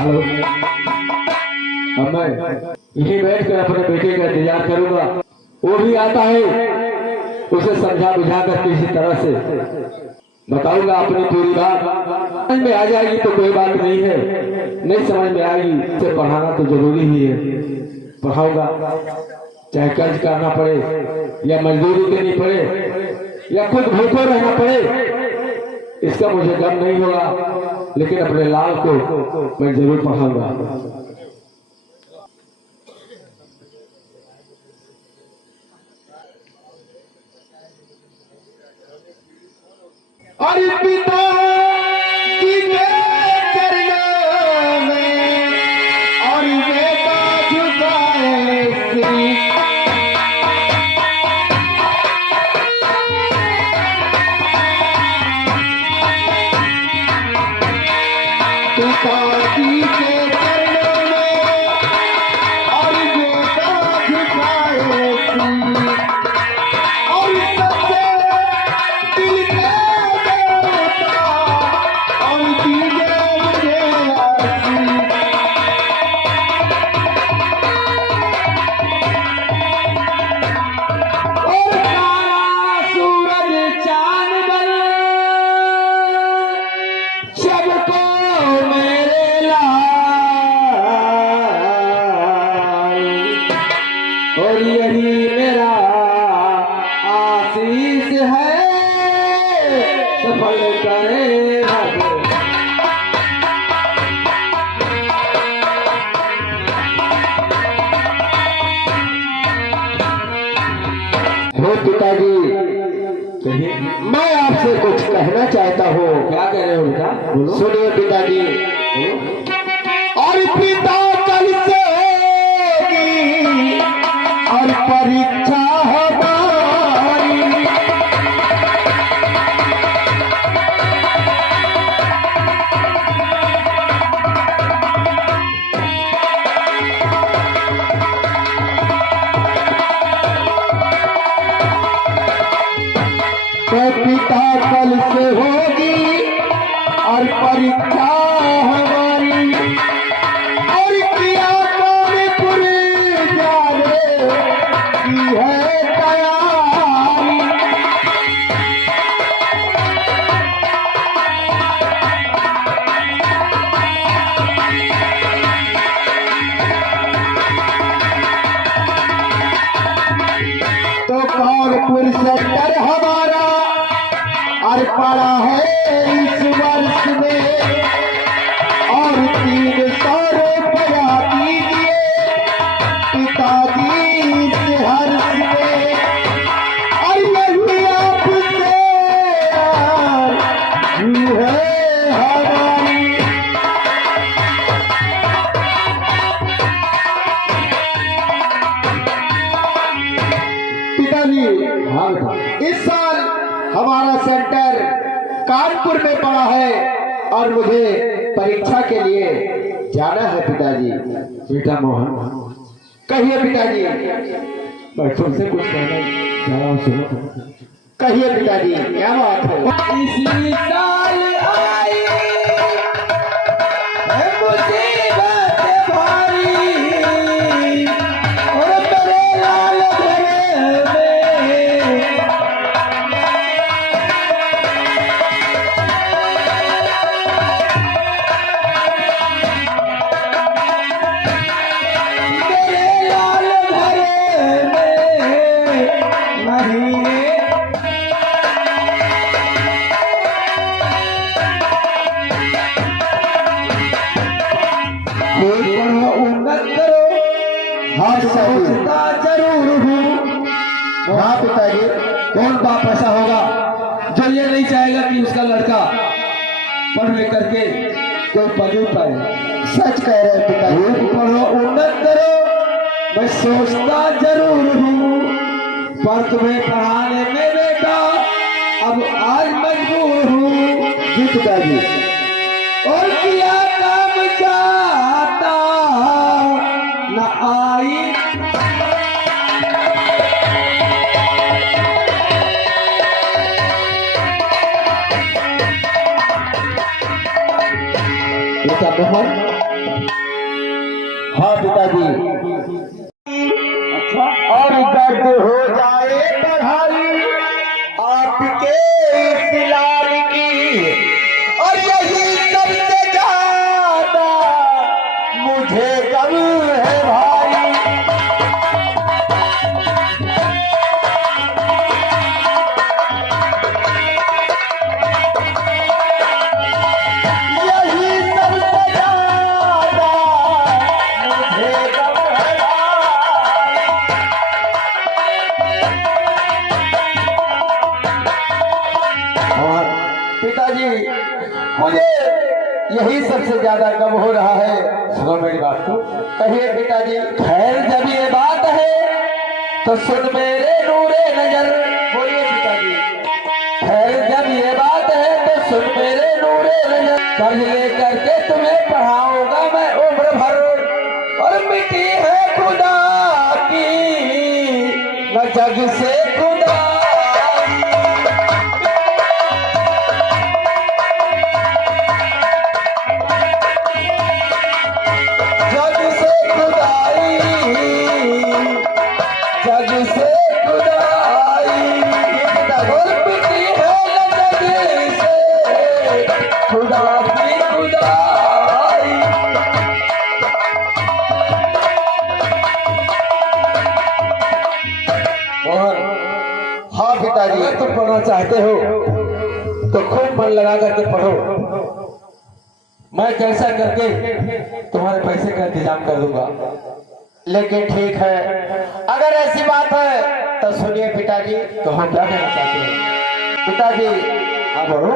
Hello. अब मैं यहीं बैठ कर अपने बेटे का इंतजार करूंगा। वो भी आता है, उसे समझा बुझा कर किसी तरह से बताऊंगा अपनी पूरी बात। समझ में आ जाएगी तो कोई बात नहीं है, नहीं समझ में आएगी उसे पढ़ाना तो जरूरी ही है। पढ़ाऊंगा, चाहे कर्ज करना पड़े या मजदूरी देनी पड़े या खुद भूखे रहना पड़े, इसका मुझे गम नहीं होगा, लेकिन अपने लाल को मैं जरूर पढ़ाऊंगा। और पिता की के चरणों में और बेटा झुकाए सिर। पिता की के चरणों में और बेटा झुकाए सिर। और सबसे दिल के और यही मेरा आशीष है, सफल करे हो। पिताजी कहिए, मैं आपसे कुछ कहना चाहता हूँ। क्या कह रहे हो बेटा? बोलो। सुनिए पिताजी। और पिता कल से और परीक्षा हमारी, तो पिता कल से होगी और परीक्षा हमारी। और किया कानपुर जाने की है तैयारी। तो कानपुर सेक्टर हमारा और पड़ा है इस वर्ष में, और 300 रुपया दीजिए पिताजी से हर्ष में। और यही आपसे है हमारी। पिताजी, हाँ, इस साल हमारा सेंटर कानपुर में पड़ा है और मुझे परीक्षा के लिए जाना है पिताजी। बेटा मोहन, कहिए पिताजी। मैं तुमसे कुछ कहना चाह रहा हूँ, सुनो। कहिए पिताजी, क्या बात है? इसी साल आई है मुसीबत भारी, और मेरे लाल घर में सोचता जरूर हूँ। हाँ पिताजी, कौन बाप ऐसा होगा जो ये नहीं चाहेगा कि उसका लड़का पढ़ लिख करके कोई पदवी पाए। सच कह रहे हैं पिताजी। पढ़ो, उन्नत करो, मैं सोचता जरूर हूँ, पर तुम्हें पढ़ाने में बेटा अब आज मजबूर हूँ। जी पिताजी। और किया काम चाहता न आई, बेटा मोहन हाँ पिताजी। अच्छा, और दर्द हो जाए पढ़ाई आपके इस लाल की, और यही सबसे ज्यादा मुझे गम है भाई। यही सबसे ज्यादा मुझे गम है भाई। और पिताजी, मुझे यही सबसे ज्यादा गम हो रहा है। सुनो मेरी बात को। कहिए पिताजी। खैर जब ये बात है तो सुन मेरे नूरे नजर। बोलिए पिताजी। खैर जब ये बात है तो सुन मेरे नूरे नजर। कर्ज लेकर के तुम्हें पढ़ाऊंगा मैं उम्र भर, और मिट्टी है खुदा की न जग से खुदा। जग से खुदाई, जग से खुदाई, और मिट्टी है न जग से खुदा की खुदाई। और हाँ पिताजी। अगर तुम पढ़ना चाहते हो तो खूब मन लगा करके पढ़ो। मैं कैसा करके तुम्हारे पैसे का इंतजाम कर दूंगा। लेकिन ठीक है, अगर ऐसी बात है तो सुनिए पिताजी। तो हम क्या कहना चाहते हैं? पिताजी, हाँ बोलो।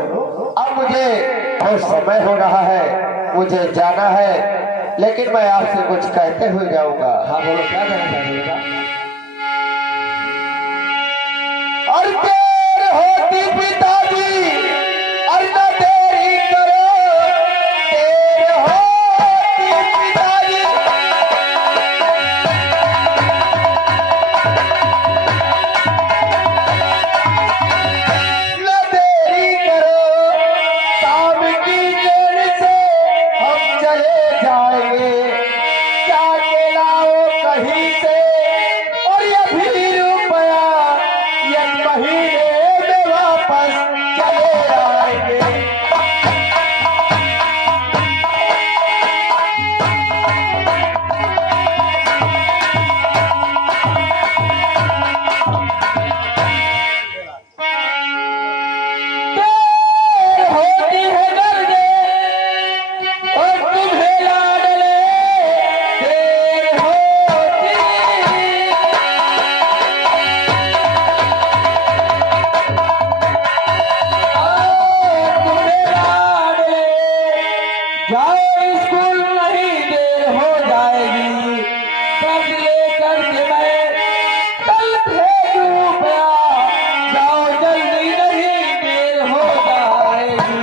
अब मुझे बहुत समय हो रहा है, मुझे जाना है, लेकिन मैं आपसे कुछ कहते हुए जाऊंगा। हाँ बोलो, क्या कहना चाहते हो? और देर होती पिताजी, और न देरी करो। देर होती पिताजी, न देरी करो। शाम की ट्रेन से हम चले जाएंगे, जाके लाओ कहीं से, और ये भी रुपया एक महीने में वापस चले आएंगे। देर होती है दर्दे और तुम्हें लाडले, देर होती। तुम्हें लाडले, जाओ स्कूल नहीं देर हो जाएगी। कर्ज लेकर के मैं कल भेजूं रुपया। जाओ जल्दी नहीं देर हो जाएगी।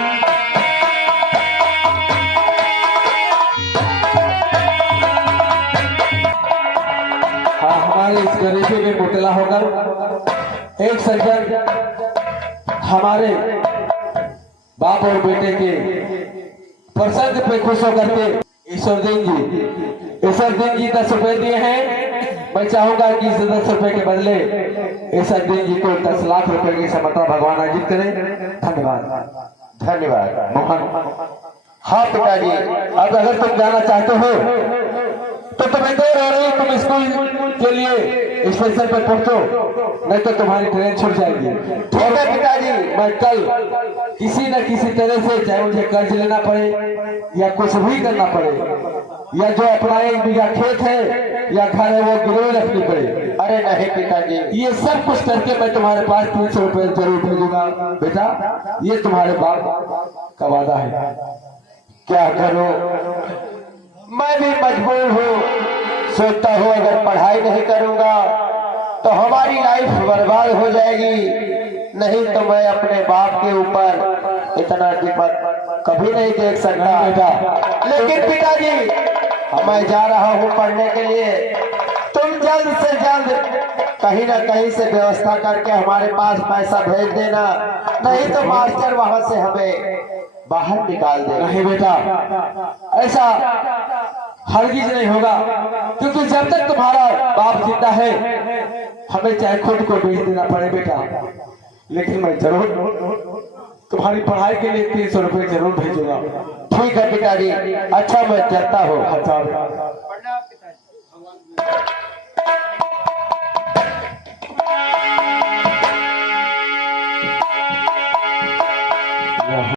हाँ, हमारे इस गरीबी में मुबतला होकर एक सज्जन हमारे बाप और बेटे के प्रसंग पे खुश होकर के ईश्वरदीन जी 10 रुपए दिए हैं। मैं चाहूंगा कि इस 10 रुपए के बदले ईश्वरदीन जी को 10 लाख रुपए की समता भगवान अर्जित करें। धन्यवाद। धन्यवाद। मोहन, हाँ पिताजी। अब अगर तुम जाना चाहते हो तो तुम्हें देर हो रही, तुम स्कूल के लिए स्टेशन पर पहुंचो, नहीं तो तुम्हारी ट्रेन छूट जाएगी। ठीक है पिताजी। मैं कल किसी न किसी तरह से, चाहे मुझे कर्ज लेना पड़े या कुछ भी करना पड़े, या जो अपना 1 बीघा खेत है या घर है वो गिरवी रखनी पड़े, अरे नहीं पिताजी, ये सब कुछ करके मैं तुम्हारे पास 300 रुपए जरूर भेजूंगा। बेटा, ये तुम्हारे बाप का वादा है। क्या करूं, मैं भी मजबूर हूँ। सोचता हूँ अगर पढ़ाई नहीं करूंगा तो हमारी लाइफ बर्बाद हो जाएगी। नहीं तो मैं अपने बाप के ऊपर इतना कीमत कभी नहीं देख सकता बेटा। लेकिन पिताजी, मैं जा रहा हूँ पढ़ने के लिए। तुम जल्द से जल्द कहीं ना कहीं से व्यवस्था करके हमारे पास पैसा भेज देना, नहीं तो मास्टर वहां से हमें बाहर निकाल दे। नहीं बेटा, ऐसा हरगिज नहीं होगा, क्योंकि जब तक तुम्हारा बाप जिंदा है हमें चाहे खुद को बेच देना पड़े बेटा, लेकिन मैं जरूर तुम्हारी पढ़ाई के लिए 300 रुपए जरूर भेजूंगा। ठीक है पिताजी, अच्छा मैं चलता हूँ। अच्छा